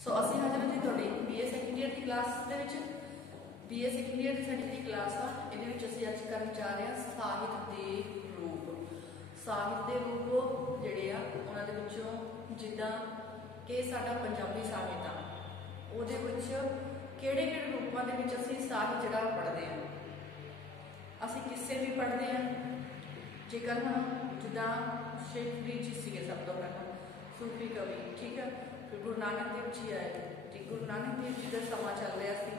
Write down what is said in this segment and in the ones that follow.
सो असीं हाजिर जी तुहाडी BA सैकेंड ईयर की क्लास दे विच BA सैकेंड ईयर की साडी जी क्लास आ इहदे विच असीं अज करन जा रहे हां साहित्य दे रूप। साहित्य दे रूप जिहड़े आ उहनां दे विचों जिद्दां कि साडा पंजाबी साहित्य आ उहदे विच किहड़े-किहड़े रूपां दे विच असीं साहित्य जिहड़ा पढ़दे हां। असीं किस्से भी पढ़दे हां, जेकर हुण जिद्दां शेख फरीद जी सीगे सब तो पहला सूफी कवि, ठीक है। फिर गुरु नानक देव जी आए जी, गुरु नानक देव जी का समा चल रहा सी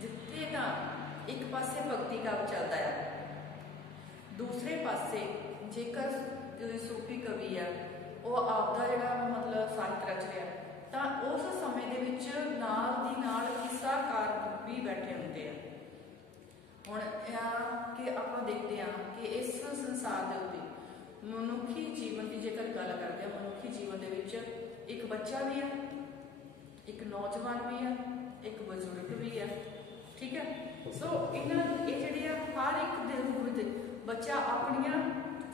जिथे तो एक पासे भगती काव्य चलता है, दूसरे पासे जेकर जो सूफी कवि है वह आपका जोड़ा मतलब साहित्य रच रहा तो उस समय के विच नाल दी नाल किस्साकार भी बैठे होंगे हैं। हुण कि आप देखते हैं कि इस संसार के उत्ते मनुखी जीवन की जेकर गल करते हैं, मनुखी जीवन के विच एक बच्चा भी है, एक नौजवान भी है, एक बजुर्ग भी है, ठीक है। सो इन्हां ये जिहड़े हर एक दे रूप विच बच्चा अपनियां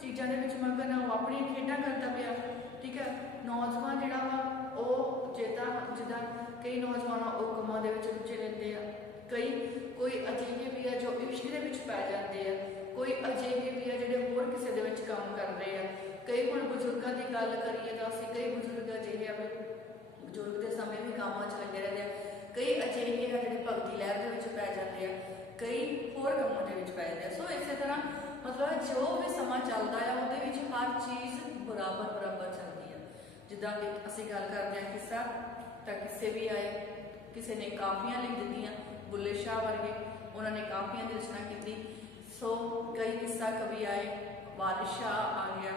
चीज़ां दे विच मगन है, अपनी खेडां करता पिया, ठीक है। नौजवान जिहड़ा वा ओह जिद्दां कई नौजवान ओह कम्मां दे विच रुचि लैंदे आ, कई कोई अजिहे भी है जो इश्क दे विच पै जांदे आ, कोई अजिहे भी है जिहड़े होर किसे दे विच काम कर रहे हैं। कई हुण बजुर्गों की गल करिए तो असीं कई बजुर्ग अजिहे आ बजुर्ग के समय भी कामां च लगे रहंदे आ, कई अजिहे आ जिहड़े भगती लहर दे विच पै जांदे आ, कई होर कामां दे विच पै जांदे आ। सो इस तरह मतलब जो भी समा चलदा है उहदे विच हर चीज़ बराबर बराबर चलदी है। जिद्दां कि असीं गल करदे हां किस्सा तां किस्से भी आए, किसी ने काफियां लिख दित्तियां, बुल्ले शाह वर्गे उन्होंने काफियां की रचना की। सो कई किस्सा कवि आए, वारिस शाह आ गया,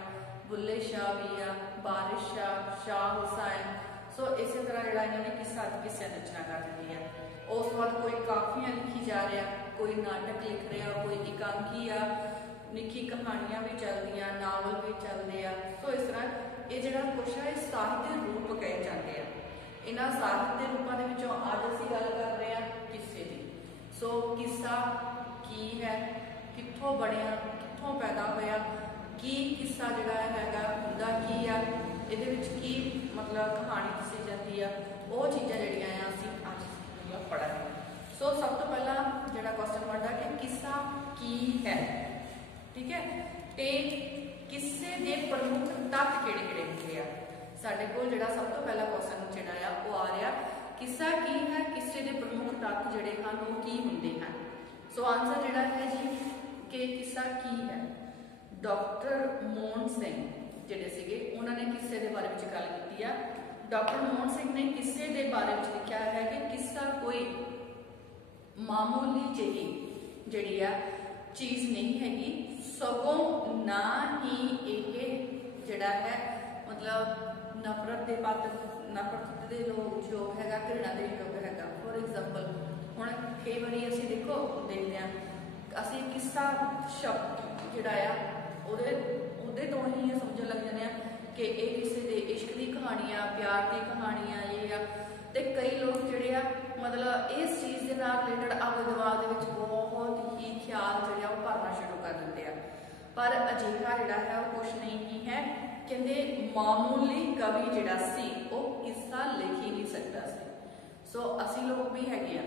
बुल्ले शाह भी आ, वारिस शाह, शाह हुसैन। सो इस तरह जो इन्होंने किस्सा किस्से रचना कर दी है। उस बाद कोई काफियां लिखी जा रहा, कोई नाटक लिख रहा, कोई एकांकी आ, निक्की कहानियां भी चलदियां, नावल भी चलते हैं। सो इस तरह ये जो कुछ है साहित्य रूप कहे जाते हैं। इन्हां साहित्य रूपों के विचों अज असीं गल कर रहे हैं किस्से की। सो किस्सा की है, कित्थों बनिया, कित्थों पैदा होया, की किस्सा जिहड़ा हैगा हुंदा की आ, इहदे विच की मतलब कहानी दसी जाती है, वो चीज़ां जिहड़ियां आ असीं अज मतलब पढ़ांगे। सो सब तो पहला जिहड़ा क्वेश्चन बनदा कि किस्सा की है, ठीक है। ते किस्से दे प्रमुख तत्त किहड़े-किहड़े हुंदे आ। साडे कोल जिहड़ा सब तो पहला क्वेश्चन जिहड़ा आ वो आ रहा किस्सा की है, किस्से दे प्रमुख तत्त जिहड़े हन वो की हुंदे हैं। सो आंसर जिहड़ा है जी कि किस्सा की है। डॉक्टर मोहन सिंह जिहड़े सीगे उन्होंने किस्से के बारे में गल की है। डॉक्टर मोहन सिंह ने किस्से के बारे में लिखा है कि किस्सा कोई मामूली जी जिहड़ी आ चीज़ नहीं हैगी, सगों ना ही ये जिहड़ा है मतलब नफरत के पात्र, नफरत के लोग योग है, घृणा के योग है। फॉर एग्जाम्पल हुण कई बारी असीं देखो देखते हैं असीं किस्सा शब्द जिहड़ा आ उहदे तो ही समझण लग जाते हैं कि ये किसी के इश्क की कहानी आ, प्यार की कहानी आ, ये आ। ते कई लोग जिहड़े आ मतलब इस चीज़ के नाल रिलेटेड अपने दिमाग दे विच बहुत ही ख्याल जिहड़े आ भरना शुरू कर दिंदे आ, पर अजिहा जिहड़ा है वो कुछ नहीं ही है। कहते मामूली कवि जिहड़ा सी वो किस्सा लिख ही नहीं सकता सी। सो असी लोग भी हैगे आ,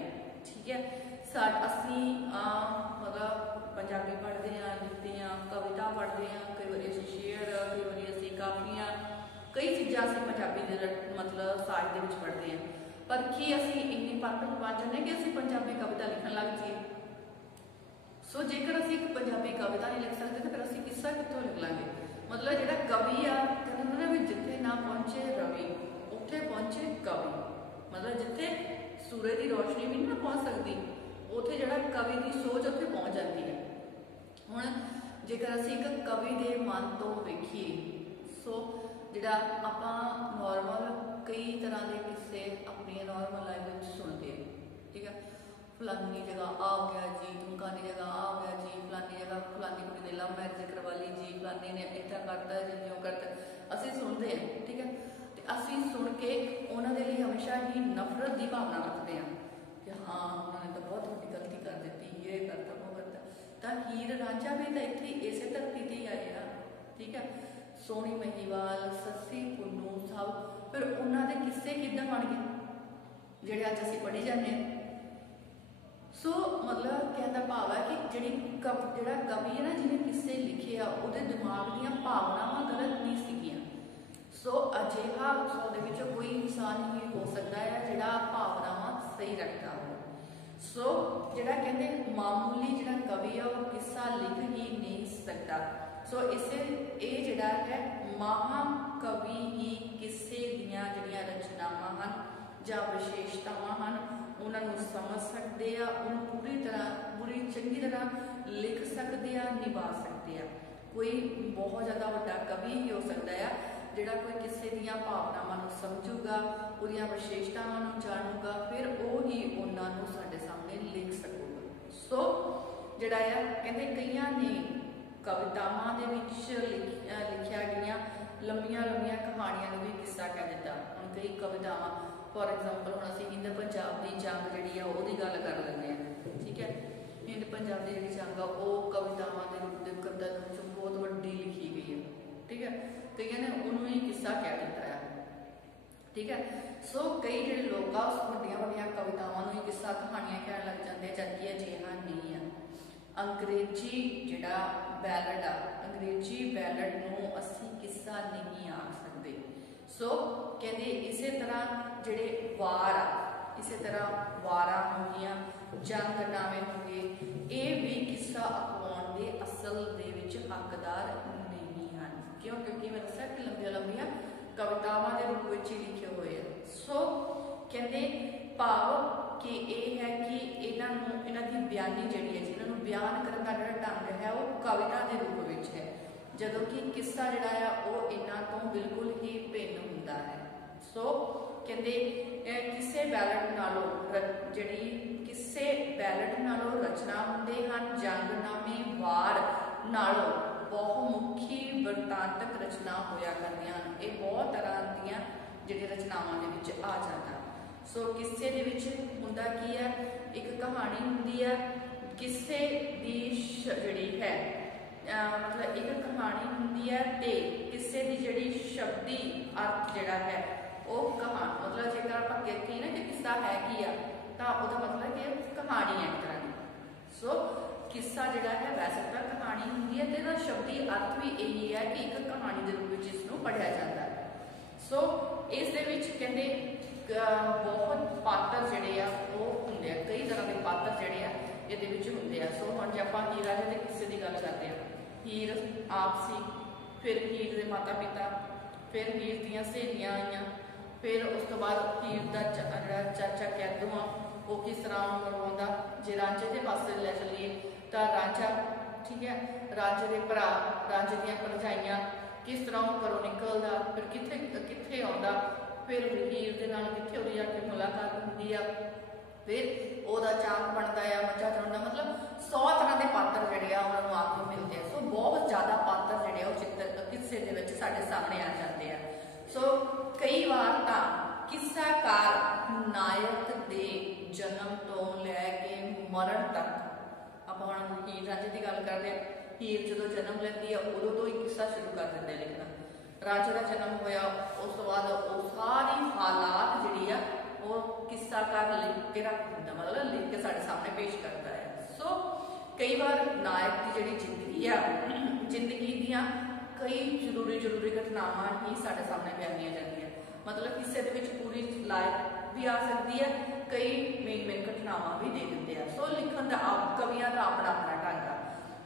ठीक है। असी मतलब पंजाबी पढ़ते हैं, लिखते हैं, कविता पढ़ते हैं, कई बार असीं शेर, कई बार असीं काफियां, कई चीज़ां असीं पंजाबी दे मतलब साहित्य विच पढ़ते हैं। पर की असीं इन्नी परफेक्ट बन जाते हैं कि असीं पंजाबी कविता लिखण लग जाइए। सो जेकर असीं एक पंजाबी कविता नहीं लिख सकते तो फिर असीं किस्सा कित्थों लिख लांगे। मतलब जिहड़ा कवि आ कहते हैं भी जिथे ना पहुंचे रवि उत्थे पहुंचे कवि, मतलब जिथे सूरज की रोशनी भी नहीं ना पहुंच सकती उत्थे जिहड़ा कवि की सोच उत्थे पहुंच जाती है। हुण जेकर असीं एक कवि के मन तो वेखीए, सो जिहड़ा आपां नॉर्मल कई तरह के किस्से अपनी नॉर्मल लाइफ में सुनते हैं, ठीक है। फलानी जगह आ गया जी, ढमकानी जगह आ गया जी, फलानी जगह फलानी कुड़ी ने लव मैरिज करवा ली जी, फलानी ने इतना करता जी, जो करता असीं सुनते हैं, ठीक है। तो असीं सुन के उन्होंने लिए हमेशा ही नफरत की भावना रखते हैं कि हाँ उन्होंने तो बहुत बड़ी गलती कर दी, ये करता वो करता। तो हीर रांझा भी तो इत्थे इसे धरती ते ही आए आ, ठीक है। सोहनी महिवाल, सस्सी पुन्नू सब फिर उन्होंने किस्से किद्दां बन गए ਜਿਹੜੇ ਅੱਜ ਅਸੀਂ ਪੜ੍ਹੀ ਜਾਂਦੇ ਹਾਂ। सो मतलब कहने का भाव है कि जिहड़ी जिहड़ा कवि है ना जिन्हें किस्से लिखे आ उहदे दिमाग दीयां भावनावां गलत नहीं सीगियां। सो अजिहा 100 दे विचों कोई इंसान ही हो सकता है जिहड़ा भावनावां सही रखता हो। सो जिहड़ा कहंदे मामूली जिहड़ा कवि है वो किस्सा लिख ही नहीं सकता। सो इसे ये जिहड़ा है महाकवि ही किस्से दीयां जिहड़ियां रचनावां हन जां विशेषतावां हन उन्होंने समझ सकते हैं, उन्होंने पूरी चंगी तरह लिख सकते हैं, निभा सकते हैं। कोई बहुत ज़्यादा वड्डा कवि ही हो सकता है जिहड़ा कोई किसी दियां भावनावां नूं समझूगा, उहदियां विशेषतावां नूं जाणूगा, फिर वो ही उन्होंने साडे सामने लिख सकूगा। सो जिहड़ा है कहते कईयां ने कवितावां दे विच लिखिया गईयां लंबियां लंबियां कहानियां नूं भी किस्सा कह दिता। हुण कई कवितावां फॉर एग्जाम्पल हम असीं हिंद पंजाब की जंग जिहड़ी आ उहदी गल कर लैंदे हां, ठीक है। हिंद पंजाब की जिहड़ी जंग आ वो कवितावां दे रूप दे कविता विच बहुत वड्डी लिखी गई है, ठीक है। कईयां ने उहनूं ही किस्सा कह दिता है, ठीक है। सो कई जिहड़े लोग आ उस वड्डियां वड्डियां कवितावां नूं ही किस्सा कहानियां कहण लग जांदे, जबकि अजिहा नहीं है। अंग्रेजी जिहड़ा बैलड आ अंग्रेजी बैलड नूं असीं किस्सा नहीं आख सकदे। सो कहते इस तरह जिहड़े वार आ इस तरह वारां हो गईयां जंगनामे हो गए, ये भी किस्सा अखवाउण दे असल दे विच हकदार नहीं हैं। क्यों? क्योंकि मैं दस्सिया कि लंबियां लंबियां कवितावां दे रूप विच ही लिखे हुए हैं। सो कहते भाव कि यह है कि इन्हां दी बयानी जिहड़ी है जिन्हां नूं बयान करन दा जिहड़ा ढंग है वो कविता के रूप विच है, जदों कि किस्सा जिहड़ा है वो इन्हां तों बिल्कुल ही भिन्न हुंदा है। सो कहते किस्से बैलड नालों जिहड़ी किस्से बैलड नालों रचना हुंदे हन जंगनामे वार नालों बहुमुखी वृतांतक रचना होया करदियां हन। ये बहुत तरह दीयां जिहड़ी रचनावां दे विच आ जांदा। सो किस्से दे विच हुंदा की है, एक कहानी हुंदी है, किस्से दी जिहड़ी है मतलब एक कहानी हुंदी है ते किस्से दी जिहड़ी शब्दी अर्थ जिहड़ा है वो कहानी मतलब जेकर आप कहते ना कि किस्सा है की आ तां ओहदा मतलब कि कहानी है एक तरह की। सो किस्सा जिहड़ा है वैसे तो कहानी हुंदी है ते इहदा शब्दी अर्थ भी यही है कि एक कहानी के रूप में इसनूं पढ़िया जाता है। सो इस दे विच कहंदे बहुत पात्र जिहड़े आ वो हुंदे आ, कई तरह के पात्र जिहड़े आ इहदे विच हुंदे आ। सो हुण जे आपां हीर रांझे दे किस्से दी गल करदे आ, हीर आप सी, फिर हीर दे माता पिता, फिर हीर दीयां सहेलियां आईयां, फिर उस तो बाद हीर दा चाचा कैदू आ वो किस तरह मरवाउंदा। जे रांझे के पासे लै चलीए तो रांझा, ठीक है, रांझे के भरा रांझे दीयां भरजाइयां किस तरह वो घरों निकलदा, फिर कित्थे कित्थे आउंदा, फिर हीर दे नाल कित्थे उहदी आके मुलाकात हुंदी आ, फिर ओहदा चाक बनता है मचा चढ़दा। मतलब 100 तरह के पात्र जिहड़े आ उन्हां नूं आके मिलते हैं। सो बहुत ज़्यादा पात्र जिहड़े आ चित्र किस्से दे विच साडे सामने आ जाते हैं। सो कई बार तो किस्साकार नायक दे जन्म तो लैके मरण तक आप हम हीर रांझे की गल करते हैं, हीर जो जन्म लेती है उदों तो ही किस्सा शुरू कर देंगे लिखना। रांझे का जन्म होया उस तो बाद वो सारी हालात जिहड़ी आ वो किस्साकार लिख के रख दिंदा, मतलब लिख के साडे सामने पेश करता है। सो कई बार नायक की जिहड़ी जिंदगी आ जिंदगी दियां कई जरूरी घटनावां ही साडे सामने बयानिया जांदियां, मतलब किस्से दे विच पूरी लाइफ भी आ सकती है, कई मेन घटनावां भी दे दिंदे आ। सो लिखण दा आप कवियां दा अपना अपना ढंग आ।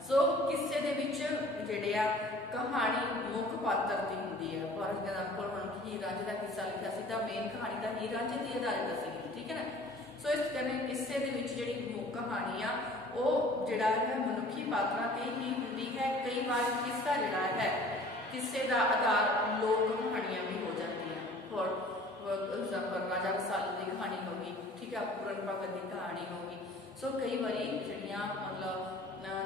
सो किस्से दे विच जिहड़े आ कहानी मुख पात्र दी हुंदी है। फॉर एग्जाम्पल हुण हीर रांझे दा किस्सा लिखिया सी तां मेन कहानी तां हीर रांझे दी आधारित दस्सी, ठीक है ना। सो इस करके किस्से दे विच जिहड़ी मुख कहानी आ वो जिहड़ा है मनुखी पात्रां ते ही हुंदी है। कई बार किस्सा जिहड़ा है किस्से का आधार लोक कहानियां भी हो जाती हैं। फॉर एग्जाम्पल राजा रसालू की कहानी होगी, ठीक है, पूरन भगत की कहानी होगी। सो कई बारी जिहड़ियां मतलब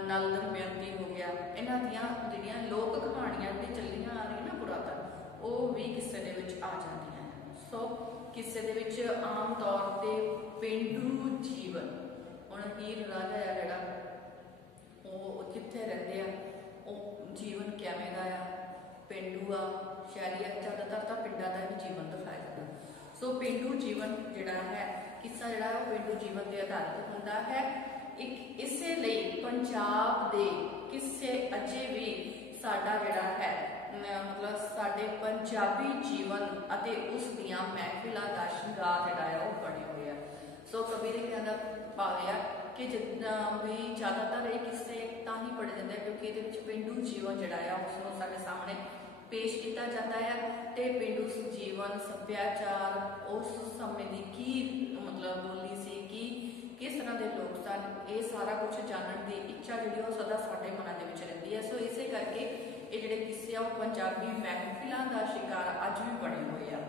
नल दमयंती हो गया, इन्हां दियां जिहड़ियां लोक कहानियां ते चलियां आ रही ना पुरातन, वो भी किस्से दे विच आ जांदियां हैं। सो किस्से दे विच आम तौर ते पेंडू जीवन हुण हीर राजा है जिहड़ा वो कित्थे रहिंदे आ, वो जीवन किवें दा आ, पेंडू आ शहरी आ, ज़्यादातर तो पिंडां दा ही जीवन दिखाया जाता। सो पेंडू जीवन जिहड़ा है किस्सा जिहड़ा है पेंडू जीवन पे आधारित होंदा है। एक इसे लई पंजाब दे किस्से अजे भी साडा जिहड़ा है मतलब साडे पंजाबी जीवन अते उस दियां महफिलां दा श्रृंगार जिहड़ा है वो बने हुए हैं। सो कवि दे कहण दा भाव है कि जिद्दां भी ज़्यादातर ये किस्से तां ही पढ़े जाते हैं क्योंकि ये पेंडू जीवन जिहड़ा है उसनूं साडे सामने पेश किया जाता है। तो पेंडू जीवन सभ्याचार उस समय की की मतलब बोली सी कि किस तरह के लोग सन, ये सारा कुछ जानने की इच्छा जी सदा साडे मनां दे विच रहिंदी है। सो इसे करके ये जिहड़े किस्से आ पंजाबी महफिलां दा शिकार अज भी बने हुए आ।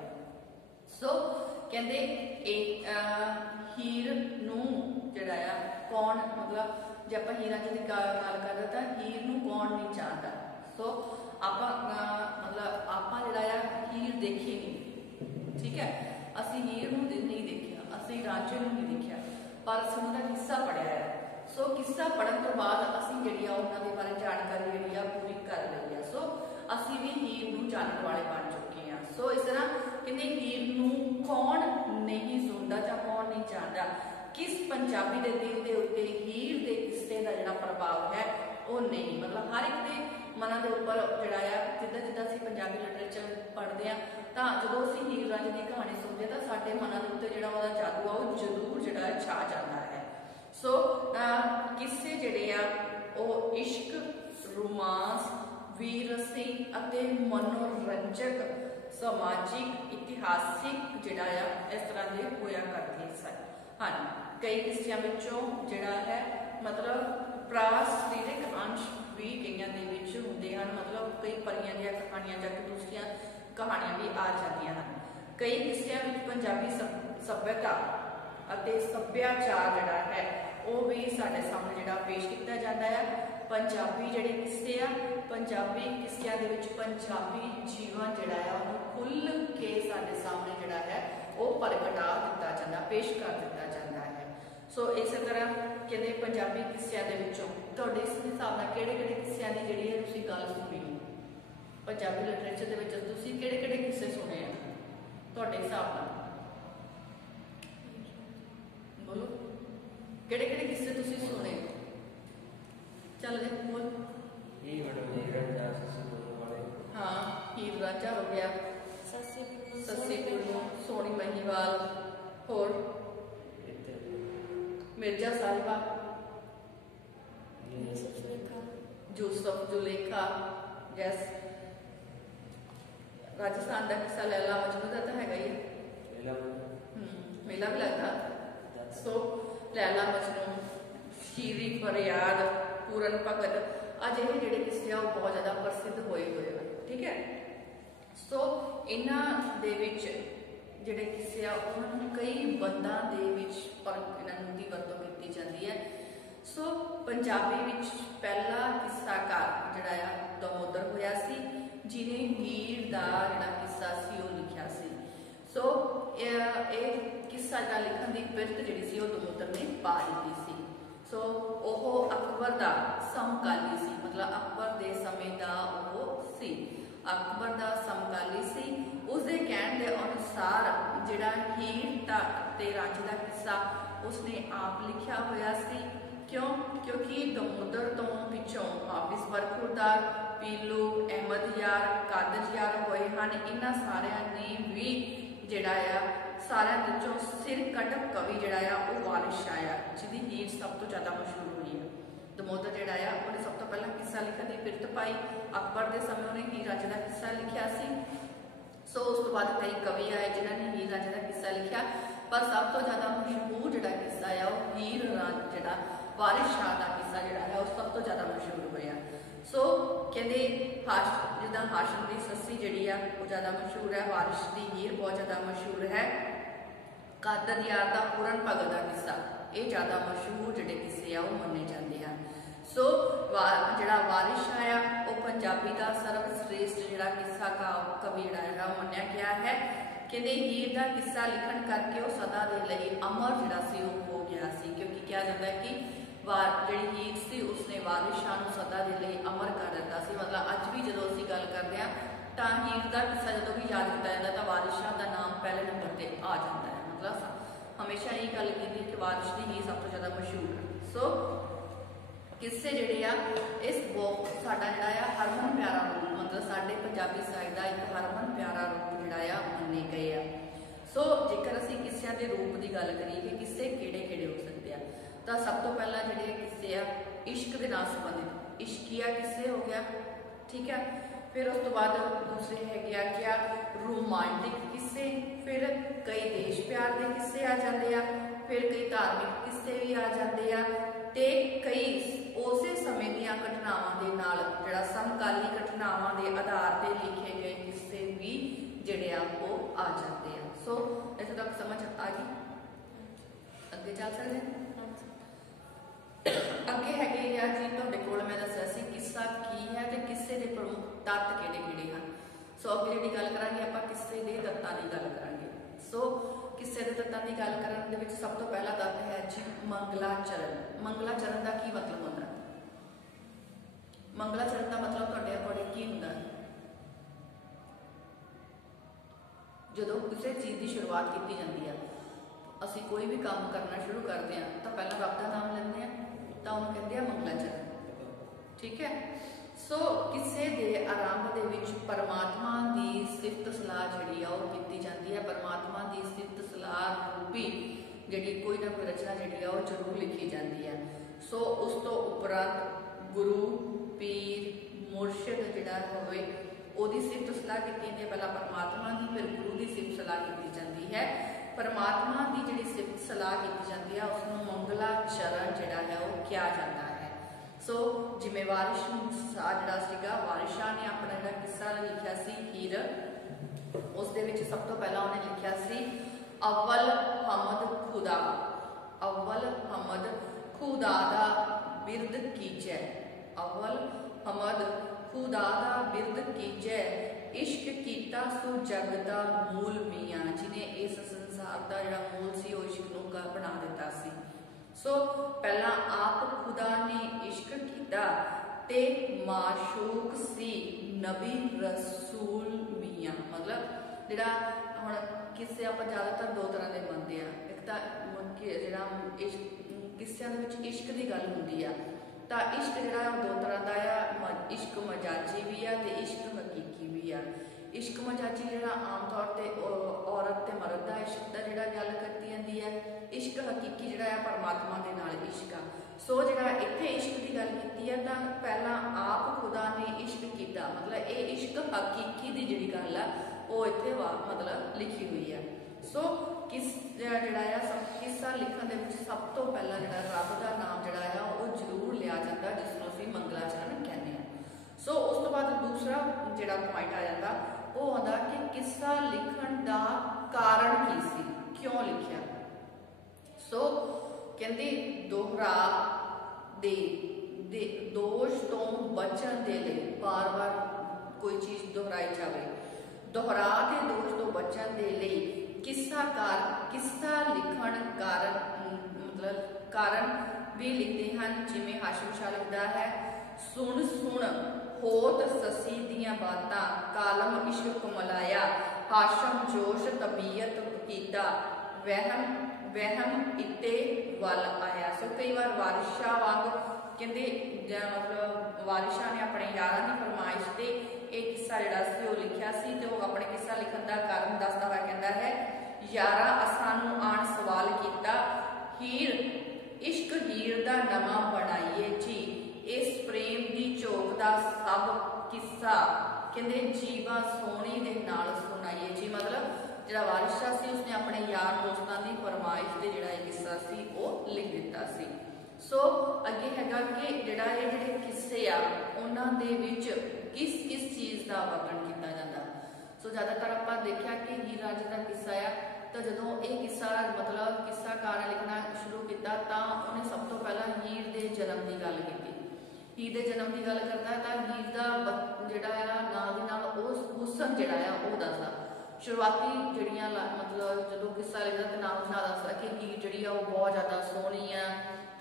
सो कहंदे हीर नूं जिहड़ा आ कौन मतलब जे आपां हीरां दी गल करदे तां हीर नूं कौन नहीं चाहता। सो आपां मतलब आपां जिहड़ा आ हीर देखी नहीं, ठीक है, असीं हीर नूं नहीं देखिया, असीं रांझे नूं नहीं देखिया, पर असीं उहदा किस्सा पढ़िया है। सो किस्सा पढ़न तो बाद असीं जिहड़ी आ उहनां दे बारे जानकारी जिहड़ी आ पूरी कर लई है। सो असीं भी हीर नूं जानन वाले बन चुके हैं। सो इस तरह कहंदे हीर नूं कौन नहीं सुनदा जां कौन नहीं जानदा, किस पंजाबी दे दिल दे उत्ते हीर दे किस्से दा जिहड़ा प्रभाव है वो नहीं मतलब हर एक दे मनां दे उपर जिहड़ा आ जिद्दां जिद्दां असीं पंजाबी लिटरेचर पढ़दे आ तां जदों असीं हीर रांझे दी कहानी सुनदे तां साडे मनां दे उत्ते जिहड़ा ओहदा जादू आ वो जरूर जिहड़ा छा जांदा है। सो किस्से जिहड़े आ वो इश्क, रोमांस, वीरसी अते मनोरंजक, समाजिक, इतिहासिक जिहड़ा आ इस तरह के होया करदे सन। हाँ, कई किस्सियां विचों जिहड़ा है मतलब प्रासरीरिक अंश भी कईयां दे विच हुंदे हन, मतलब कई परियां दीयां कहानियां जां दूसरियां कहानियां भी आ जांदियां हन। कई किस्सियां विच पंजाबी सभ्यता अते सभ्याचार जिहड़ा है वो भी साडे सामने जिहड़ा पेश किया जाता है। पंजाबी जिहड़े किस्से आ पंजाबी किस्सियां दे विच पंजाबी जीवन जिहड़ा है उहनूं खुल के साडे सामने जिहड़ा है वो प्रगटा दिता जांदा, पेश कर दिता जाता है। सो इस तरह कहते पंजाबी किस्सियां दे विचों तुहाडे इस हिसाब नाल किहड़े-किहड़े किस्सियां दी जिहड़ी है तुसीं गल सुणी पंजाबी लिटरेचर दे विच तुसीं किहड़े-किहड़े किस्से सुने आ तुहाडे हिसाब नाल बोलो, किहड़े-किहड़े किस्से तुसीं सुने? चल दे बोल। हाँ, हीर रांझा हो गया, सस्सी पुन्नू, सोनी महिवाल, होर मिर्जा साहिबा, यूसुफ जुलेखा, यस, राजस्थान का किस्सा लैला मजनू का तो हैगा ही है, मेला भी लगता। सो लैला मजनू, शीरी फरियाद, पूरन भगत अजिहे जिहड़े किस्से वो बहुत ज़्यादा प्रसिद्ध होए हुए हैं, ठीक है। सो इन्हां दे विच जिहड़े किस्से आ उन्हां कई बंदां दे विच इन्हां दी वरतों कीती जांदी है। सो पंजाबी विच पहला किस्साकार जिहड़ा आ दामोदर होया सी जिन्हें हीर दा जिहड़ा किस्सा सी वो लिखिया सी। सो ये किस्सा दा लिखण दी पिरत जिहड़ी सी वो दामोदर ने पा दित्ती सी। सो ओह अकबर दा समकाली सी, मतलब अकबर दे समय दा ओह सी, अकबर दा समकाली सी। उसके कहण दे अनुसार जिहड़ा हीर ते रांझे दा किस्सा उसने आप लिखिया होया सी। क्यों? क्योंकि दामोदर तो पिछों हाफिज बरखुरदार, पीलू, अहमद यार, कादर यार होए हन। इन्हां सारियां ने भी जिहड़ा आ सारियां विचों सिर कटक कवि जिहड़ा आ वो वारिश शाह आ जिहदी हीर सब तो ज़्यादा मशहूर हुई है। दामोदर जिहड़ा आ उन्हें सब तो पहला किस्सा लिखण दी पिरत पाई। अकबर के समय उन्हें हीर रांझे का किस्सा लिखिया सी। सो उस तो बाद कई कवि आए जिन्होंने हीर रांझे का किस्सा लिखा, पर सब तो ज़्यादा मशहूर जिहड़ा किस्सा है वो हीर जिहड़ा वारिश शाह का किस्सा जिहड़ा है वो सब तो ज़्यादा मशहूर होया। सो कहते जिद्दां हाशम की सस्सी जिहड़ी आ वो ज़्यादा मशहूर है, वारिश की हीर बहुत ज़्यादा मशहूर है, कादर यार का पूरन भगत का किस्सा ये ज़्यादा मशहूर जिहड़े किस्से आ वो मन्ने जाते हैं। सो जिहड़ा वारिश शाह आ वो पंजाबी का सर्वश्रेष्ठ जिहड़ा किस्सा कवि जिहड़ा है वो मन्निया गया है। कहते हीर का किस्सा लिखण करके वो सदा दे लई अमर जिहड़ा सी वो हो गया सी, क्योंकि कहा जाता है कि जिहड़ी हीर सी उसने वारिश शाह नूं सदा दे लई अमर कर दिता सी। मतलब अज भी जदों असीं गल करदे हां तो हीर का किस्सा जो भी याद किया जाता तो वारिश शाह का नाम पहले नंबर पर आ जाता है। मतलब हमेशा यही गल की कि वारिश की ही सब तो ज़्यादा मशहूर है। सो किस्से जिहड़े आ इस बहुत साडा जिहड़ा हरमन प्यारा रूप, मतलब साडे पंजाबी साहित्य का एक हरमन प्यारा रूप जिहड़ा मन्ने गए आ। सो जेकर असीं किस्सियां दे रूप की गल करिए कि किस्से किहड़े किहड़े हो सकते हैं, तो सब तो पहला जिहड़े किस्से आ इश्क के नाल संबंधित इश्किया किस्से हो गया, ठीक है। फिर उस तो बाद दूसरे है क्या रोमांटिक किस्से, फिर कई देश प्यार के किस्से आ जाते हैं, फिर कई धार्मिक किस्से भी आ जाते हैं, ते कई उस समय दीयां घटनावां दे नाल जिहड़ा समकाली घटनावां दे आधार पर लिखे गए किस्से भी जिहड़े आ वो आ जाते हैं। सो इत्थे तक समझ आ गई, अगे चल सकते हैं। अगे है जी तुहाडे कोल मैं दस्सिया सी किस्सा की है ते किस्से दे प्रमुख तत्त किहड़े हैं। सो अगे जिहड़ी गल करांगे आपां किस्से दे तत्तां दी गल करांगे। सो किस्से दे तत्तां दी गल करन दे विच सब तो पहला तत्त है जी मंगलाचरण। मंगलाचरण का की मतलब होंदा है? मंगलाचरण का मतलब तुहाडे अकॉर्डिंग की हुंदा है? जदों किसी चीज़ की शुरुआत की जाती है, असीं कोई भी काम करना शुरू करते हैं तो पहला रब का नाम लेंदे हैं, तो उन्हें कहते हैं मंगलाचरण, ठीक है। सो किस्से दे आरंभ दे विच परमात्मा की सिफत सलाह जिहड़ी आ ओह कीती जाती है। परमात्मा की सिफत सलाह रूपी जिहड़ी कोई ना कोई रचना जिहड़ी आ ओह जरूर लिखी जाती है। सो उस तो उपरंत गुरु पीर मुर्शिद जिहड़ा होवे ओहदी सिफत सलाह की जाती है। पहला परमात्मा की, फिर गुरु की सिफत सलाह की जाती है। परमात्मा की जिहड़ी सिफत सलाह की जाती है उसनूं मंगलाचरण जिहड़ा है वह किया जाता है। सो जिवें वारिश शाह जिहड़ा सीगा, वारिश शाह ने अपना जिहड़ा किस्सा लिखिया सी हीर, उस दे विच सब तो पहला उन्हें लिखिया सी अव्वल हमद खुदा, अव्वल हमद खुदा दा बिरद कीजै, अव्वल हमद खुदा दा बिरद कीजै, इश्क कीता सो जग दा मूल मियाँ, जिन्हें इस संसार का जिहड़ा मूल सी वो इश्क नूं बना दिता सी। सो पहला आप खुदा ने इश्क किया ते माशूक सी नबी रसूल मियाँ। मतलब जिहड़ा हुण किस्से आपां ज़्यादातर दो तरह के बनते हैं, एक तो जिहड़ा किस्सियां दे विच इश्क की गल हुंदी आ, तो इश्क जिहड़ा दो तरह का आ, इश्क मजाजी भी आ ते इश्क हकीकी भी आ। इश्क मजाजी जिहड़ा आम तौर पर औरत ते मर्द का इश्क का जिहड़ा गल करती जाती है, इश्क हकीकी जिहड़ा परमात्मा दे नाल इश्क आ। सो जिहड़ा इत्थे इश्क की गल की है तो पहला आप खुदा ने इश्क किया, मतलब ये इश्क हकीकी की जिहड़ी गल आ वो इत्थे मतलब लिखी हुई है। सो किस जिहड़ा किस्सा लिखण दे विच सब तो पहला जिहड़ा रब का नाम जिहड़ा है वो जरूर लिया जाता है, जिसनूं असीं मंगलाचरण कहने हैं। सो उस तो बाद दूसरा जिहड़ा पॉइंट आ जाता वो आंदा कि किस्सा लिखण का कारण की सी, क्यों लिखिया। सो कहते दोहरा दे दोष तो बचन दे लई, बार बार कोई चीज़ दोहराई जाए, दोहरा के दोष तो बचन दे लई किस्सा लिखण कारण, मतलब कारण भी लिखते हैं। जिमें हाशिम शाह लिखता है सुन सुन होत ससी दियां बातां, कालम इश्क मलाया, हाशम जोश तबीयत कीता, वहम वहम इत्ते वल आया। सो कई बार वारिश शाह वांग कहते मतलब वारिश शाह ने अपने यारां की फरमाइश से एक किस्सा जिहड़ा सी वो लिखिया सी, ते वो अपने किस्सा लिखण का कारण दसदा हुआ कहता है यारा असानू आण सवाल किया, हीर इश्क हीर दा नवां बनाइए जी, इस प्रेम की झोंक का सब किस्सा कहते जीवा सोहनी दे नाल सुनाइए जी। मतलब जिहड़ा वारिश शाह सी उसने अपने यार दोस्तों की फरमाइश से जिहड़ा किस्सा सी वो लिख दिता सी। सो अगे हैगा कि जिहड़ा जिहड़े किस्से आ उन्हां दे विच किस किस चीज़ का वर्णन किया जाता। सो ज़्यादातर आपां देखिया कि हीर रांझे का किस्सा आ, तो जदों ये किस्सा मतलब किस्साकार लिखना शुरू किया तो उन्हें सब तो पहला हीर के जन्म की गल की। हीर के जन्म की गल करता तो हीर का जोड़ा नाल दी नाल हुसन जोड़ा वो दसदा। शुरुआती जड़ियाँ मतलब जो किस्सा लिखता तो नाल दसदा कि हीर जी वो बहुत ज़्यादा सोहनी है,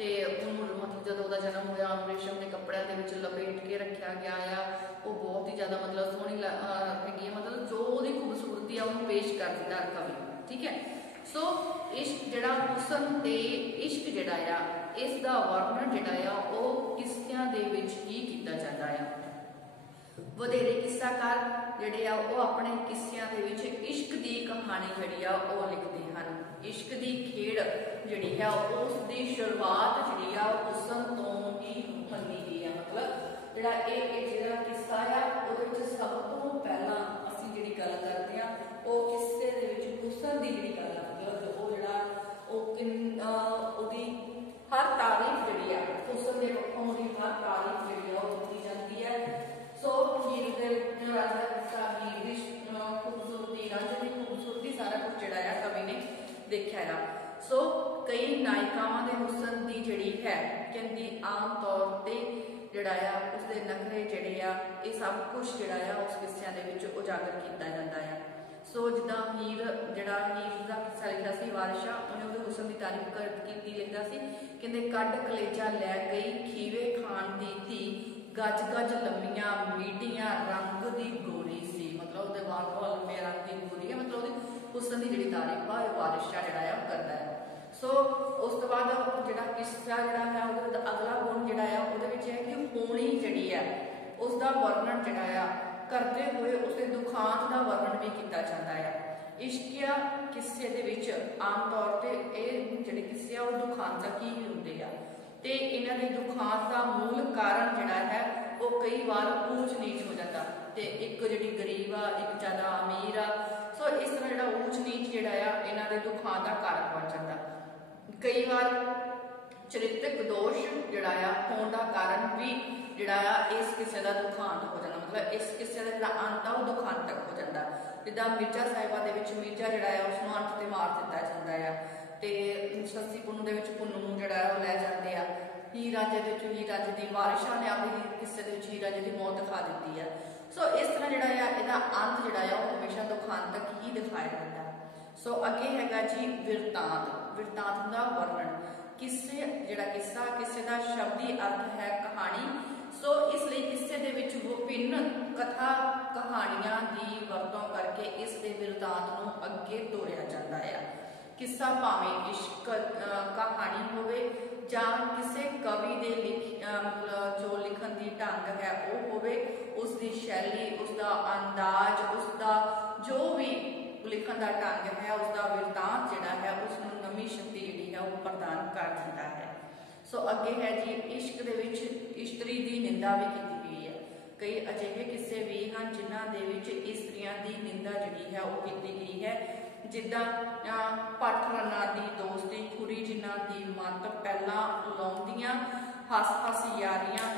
ਤੇ ਉਹਨੂੰ ਮਤਲਬ ਜਦੋਂ ਉਹਦਾ ਜਨਮ ਹੋਇਆ ਉਹਨੂੰ ਰੇਸ਼ਮ ਦੇ ਕੱਪੜਿਆਂ ਦੇ ਵਿੱਚ ਲਪੇਟ ਕੇ ਰੱਖਿਆ ਗਿਆ ਆ। ਉਹ ਬਹੁਤ ਹੀ ਜ਼ਿਆਦਾ ਮਤਲਬ ਸੋਹਣੀ ਹੈਗੀ ਹੈ, ਮਤਲਬ ਜੋ ਉਹਦੀ ਖੂਬਸੂਰਤੀ ਆ ਉਹਨੂੰ ਪੇਸ਼ ਕਰ ਦਿੰਦਾ ਕਵੀ। ਠੀਕ ਹੈ, ਸੋ ਇਸ਼ਕ ਜਿਹੜਾ ਹੁਸਨ ਤੇ ਇਸ਼ਕ ਜਿਹੜਾ ਆ ਇਸ ਦਾ ਵਰਣਨ ਜਿਹੜਾ ਆ ਉਹ ਕਿੱਸਿਆਂ ਦੇ ਵਿੱਚ ਹੀ ਕੀਤਾ ਜਾਂਦਾ ਆ। ਵਧੇਰੇ ਕਿੱਸਾਕਾਰ ਜਿਹੜੇ ਆ ਉਹ ਆਪਣੇ ਕਿੱਸਿਆਂ ਦੇ ਵਿੱਚ ਇਸ਼ਕ ਦੀ ਕਹਾਣੀ ਜਿਹੜੀ ਆ ਉਹ ਲਿਖਦੇ ਹਨ। ਇਸ਼ਕ ਦੀ ਖੇਡ ਜਿਹੜੀ ਆ ਉਸ ਦੀ ਸ਼ੁਰੂਆਤ ਜਿਹੜੀ ਆ ਹੁਸਨ ਤੋਂ ਹੀ ਹੁੰਦੀ ਗਈ ਆ। ਮਤਲਬ ਜਿਹੜਾ ਇਹ ਜਿਹੜਾ ਕਿੱਸਾ ਆ ਉਹਦੇ ਵਿੱਚ ਸਭ ਤੋਂ ਪਹਿਲਾਂ ਅਸੀਂ ਜਿਹੜੀ ਗੱਲ ਕਰਦੇ ਆ ਉਹ ਕਿੱਸੇ ਦੇ ਵਿੱਚ ਹੁਸਨ ਦੀ ਜਿਹੜੀ ਗੱਲ ਆ, ਮਤਲਬ ਉਹ ਜਿਹੜਾ ਉਹਦੀ ਹਰ ਤਾਰੀਫ ਜਿਹੜੀ ਆ ਹੁਸਨ ਦੇ ਪੱਖੋਂ ਉਹਦੀ ਹਰ ਤਾਰੀਫ ਜਿਹੜੀ ਆ ਉਹ ਕੀਤੀ ਜਾਂਦੀ ਹੈ। ਸੋ ਹੀਰ ਦੇ ਰਾਜਾ ਕਿੱਸਾ, ਹੀਰ ਦੀ ਖੂਬਸੂਰਤੀ, ਰਾਜੇ ਦੀ ਖੂਬਸੂਰਤੀ ਸਾਰਾ ਕੁਝ ਜਿਹੜਾ ਆ ਕਵੀ ਨੇ ਦੇਖਿਆ ਆ। ਸੋ ਕਈ ਨਾਇਕਾਵਾਂ ਦੇ ਹੁਸਨ ਦੀ ਜਿਹੜੀ ਹੈ ਕਹਿੰਦੀ ਆਮ ਤੌਰ ਤੇ ਜਿਹੜਾ ਆ ਉਸਦੇ ਨਖਰੇ ਜਿਹੜੇ ਆ ਇਹ ਸਭ ਕੁਝ ਜਿਹੜਾ ਆ ਉਸ ਕਿੱਸਿਆਂ ਦੇ ਵਿੱਚ ਉਜਾਗਰ ਕੀਤਾ ਜਾਂਦਾ ਆ। ਸੋ ਜਿੱਦਾਂ ਹੀਰ ਦਾ ਕਿੱਸਾ ਲਿਖਿਆ ਸੀ ਵਾਰਿਸ਼ਾ, ਉਹਨੇ ਉਹਦੇ ਹੁਸਨ ਦੀ ਤਾਰੀਫ ਕੀਤੀ, ਲਿਖਦਾ ਸੀ ਕਹਿੰਦੇ ਕੱਢ ਕਲੇਜਾ ਲੈ ਗਈ ਖੀਵੇ ਖਾਨ ਦੀ ਧੀ, ਗੱਜ ਗੱਜ ਲੰਮੀਆਂ ਮੀਡੀਆਂ ਰੰਗ ਦੀ ਗੋਰੀ ਸੀ। ਮਤਲਬ ਉਹਦੇ ਵਾਲ ਬਹੁਤ ਲੰਮੇ ਰੰਗ ਦੀ ਗੋਰੀ ਹੈ, ਮਤਲਬ ਉਹਦੀ ਹੁਸਨ ਦੀ ਜਿਹੜੀ ਤਾਰੀਫ ਆ ਵਾਰਿਸ਼ਾ ਜਿਹੜਾ ਆ ਉਹ ਕਰਦਾ ਹੈ। ਸੋ ਉਸ ਤੋਂ ਬਾਅਦ ਜਿਹੜਾ ਕਿੱਸਾ ਜਿਹੜਾ ਹੈ ਉਹਦੇ ਅਗਲਾ ਗੁਣ ਜਿਹੜਾ ਆ ਉਹਦੇ ਵਿੱਚ ਹੈ ਕਿ ਹੋਣੀ ਜਿਹੜੀ ਹੈ ਉਸ ਦਾ ਵਰਣਨ ਜਿਹੜਾ ਆ ਕਰਦੇ ਹੋਏ ਉਸਦੇ ਦੁਖਾਂਤ ਦਾ ਵਰਣਨ ਵੀ ਕੀਤਾ ਜਾਂਦਾ ਹੈ। ਇਸ਼ਕੀਆ ਕਿੱਸੇ ਦੇ ਵਿੱਚ ਆਮ ਤੌਰ ਤੇ ਇਹ ਜਿਹੜੇ ਕਿੱਸੇ ਆ ਉਹ ਦੁਖਾਂਤਕ ਹੀ ਹੁੰਦੇ ਆ ਤੇ ਇਹਨਾਂ ਦੇ ਦੁਖਾਂਤ ਦਾ ਮੂਲ ਕਾਰਨ ਜਿਹੜਾ ਹੈ ਉਹ ਕਈ ਵਾਰ ਊਚ ਨੀਚ ਹੋ ਜਾਂਦਾ ਤੇ ਇੱਕ ਜਿਹੜੀ ਗਰੀਬ ਆ ਇੱਕ ਜ਼ਿਆਦਾ ਅਮੀਰ ਆ। ਸੋ ਇਸ ਤਰ੍ਹਾਂ ਜਿਹੜਾ ਊਚ ਨੀਚ ਜਿਹੜਾ ਆ ਇਹਨਾਂ ਦੇ ਦੁਖਾਂਤ ਦਾ ਕਾਰਨ ਬਣ ਜਾਂਦਾ। ਕਈ ਵਾਰ ਚਰਿੱਤਕ ਦੋਸ਼ ਜਿਹੜਾ ਆ ਹੋਣ ਦਾ ਕਾਰਨ ਵੀ ਜਿਹੜਾ ਆ ਇਸ ਕਿੱਸੇ ਦਾ ਦੁਖਾਂਤ ਹੋ ਜਾਂਦਾ, ਮਤਲਬ ਇਸ ਕਿੱਸੇ ਦਾ ਜਿਹੜਾ ਅੰਤ ਆ ਉਹ ਦੁਖਾਂਤਕ ਹੋ ਜਾਂਦਾ। ਜਿੱਦਾਂ ਮਿਰਜ਼ਾ ਸਾਹਿਬਾ ਦੇ ਵਿੱਚ ਮਿਰਜ਼ਾ ਜਿਹੜਾ ਆ ਉਸਨੂੰ ਅੰਤ ਤੇ ਮਾਰ ਦਿੱਤਾ ਜਾਂਦਾ ਆ ਤੇ ਸੱਸੀ ਪੁੰਨੂ ਦੇ ਵਿੱਚ ਪੁੰਨੂ ਨੂੰ ਜਿਹੜਾ ਉਹ ਲੈ ਜਾਂਦੇ ਆ। ਹੀਰ ਰਾਂਝੇ ਦੇ ਵਿੱਚ ਹੀਰ ਰਾਂਝੇ ਦੀ ਵਾਰਿਸ਼ਾਂ ਨੇ ਆਪਣੇ ਕਿੱਸੇ ਦੇ ਵਿੱਚ ਹੀਰ ਰਾਂਝੇ ਦੀ ਮੌਤ ਦਿਖਾ ਦਿੱਤੀ ਆ। ਸੋ ਇਸ ਤਰ੍ਹਾਂ ਜਿਹੜਾ ਆ ਇਹਦਾ ਅੰਤ ਜਿਹੜਾ ਆ ਉਹ ਹਮੇਸ਼ਾ ਦੁਖਾਂਤਕ ਹੀ ਦਿਖਾਇਆ ਜਾਂਦਾ। ਸੋ ਅੱਗੇ ਹੈਗਾ ਜੀ ਵਿਰਤਾਂਤ। ਵਿਰਤਾਂਤ ਦਾ ਵਰਣਨ। ਜਿਹੜਾ ਕਿੱਸਾ ਕਿਸੇ ਦਾ ਸ਼ਬਦੀ ਅਰਥ ਹੈ ਕਹਾਣੀ। ਸੋ ਇਸ ਲਈ ਕਿੱਸੇ ਦੇ ਵਿੱਚ ਵਿਭਿੰਨ ਕਥਾ ਕਹਾਣੀਆਂ ਦੀ ਵਰਤੋਂ ਕਰਕੇ ਇਸ ਦੇ ਵਿਰਤਾਂਤ ਨੂੰ ਅੱਗੇ ਤੋਰਿਆ ਜਾਂਦਾ ਹੈ। ਕਿੱਸਾ ਭਾਵੇਂ ਇਸ਼ਕ ਕਹਾਣੀ ਹੋਵੇ ਜਾਂ ਕਿਸੇ ਕਵੀ ਦੇ ਜੋ ਲਿਖਣ ਦੀ ਢੰਗ ਹੈ ਉਹ ਹੋਵੇ, ਉਸ ਦੀ ਸ਼ੈਲੀ, ਉਸ ਦਾ ਅੰਦਾਜ਼, ਉਸ ਦਾ ਜੋ ਵੀ ਲਿਖਣ ਦਾ ਢੰਗ ਹੈ, ਉਸ ਦਾ ਵਿਰਤਾਂਤ ਜਿਹੜਾ ਹੈ ਉਸ ਨੂੰ ਨਵੀਂ ਸ਼ਕਤੀ ਜਿਹੜੀ ਹੈ ਉਹ ਪ੍ਰਦਾਨ ਕਰ ਦਿੰਦਾ ਹੈ। ਸੋ ਅੱਗੇ ਹੈ ਜੀ ਇਸ਼ਕ ਦੇ ਵਿੱਚ ਇਸਤਰੀ ਦੀ ਨਿੰਦਾ ਵੀ ਕੀਤੀ ਗਈ ਹੈ। ਕਈ ਅਜਿਹੇ ਕਿੱਸੇ ਵੀ ਹਨ ਜਿਨ੍ਹਾਂ ਦੇ ਵਿੱਚ ਇਸਤਰੀਆਂ ਦੀ ਨਿੰਦਾ ਜਿਹੜੀ ਹੈ ਉਹ ਕੀਤੀ ਗਈ ਹੈ। ਜਿੱਦਾਂ ਭੱਠ ਰੰਨਾਂ ਦੀ ਦੋਸਤੀ ਖੁਰੀ ਜਿਨ੍ਹਾਂ ਦੀ ਮੱਤ ਪਹਿਲਾਂ ਲਾਉਂਦੀਆਂ, ਹੱਸ ਹੱਸ ਯਾਰੀਆਂ